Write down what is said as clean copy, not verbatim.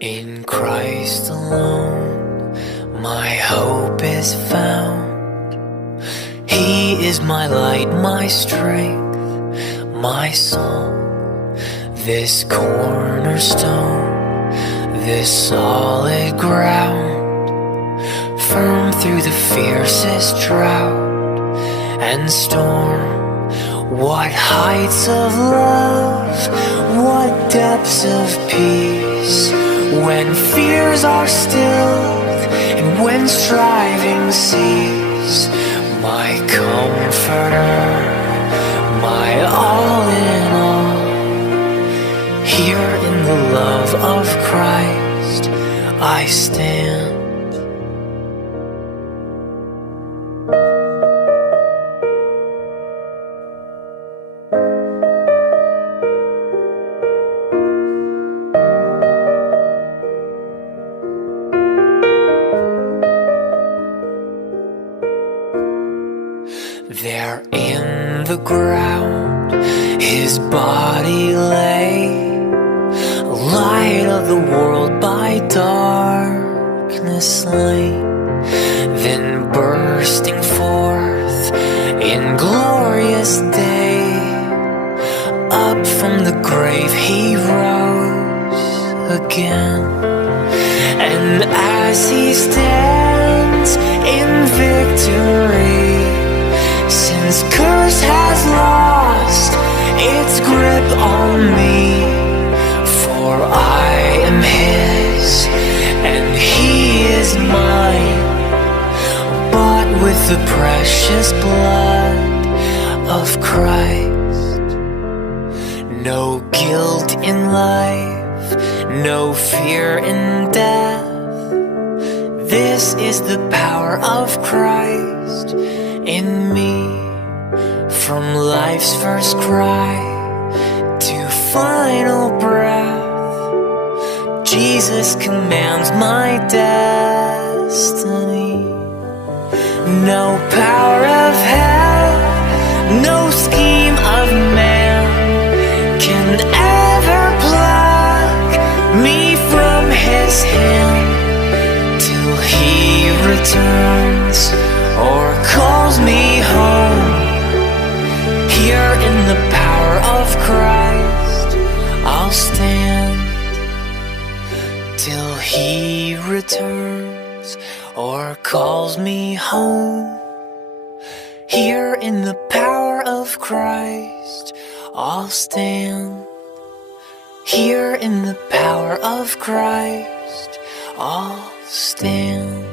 In Christ alone, my hope is found. He is my light, my strength, my song. This cornerstone, this solid ground, firm through the fiercest drought and storm. What heights of love, what depths of peace, when fears are stilled and when striving cease. My comforter, my all in all, here in the love of Christ I stand. There in the ground his body lay, light of the world by darkness slain. Then bursting forth in glorious day, up from the grave he rose again. And as he stands in victory, sin's curse has lost its grip on me. For I am his and he is mine, bought with the precious blood of Christ. No guilt in life, no fear in death. This is the power of Christ in me. From life's first cry to final breath, Jesus commands my destiny. No power of hell, no scheme of man can ever pluck me from his hand, till he returns or calls me home. Here in the power of Christ I'll stand, till he returns or calls me home. Here in the power of Christ I'll stand. Here in the power of Christ I'll stand.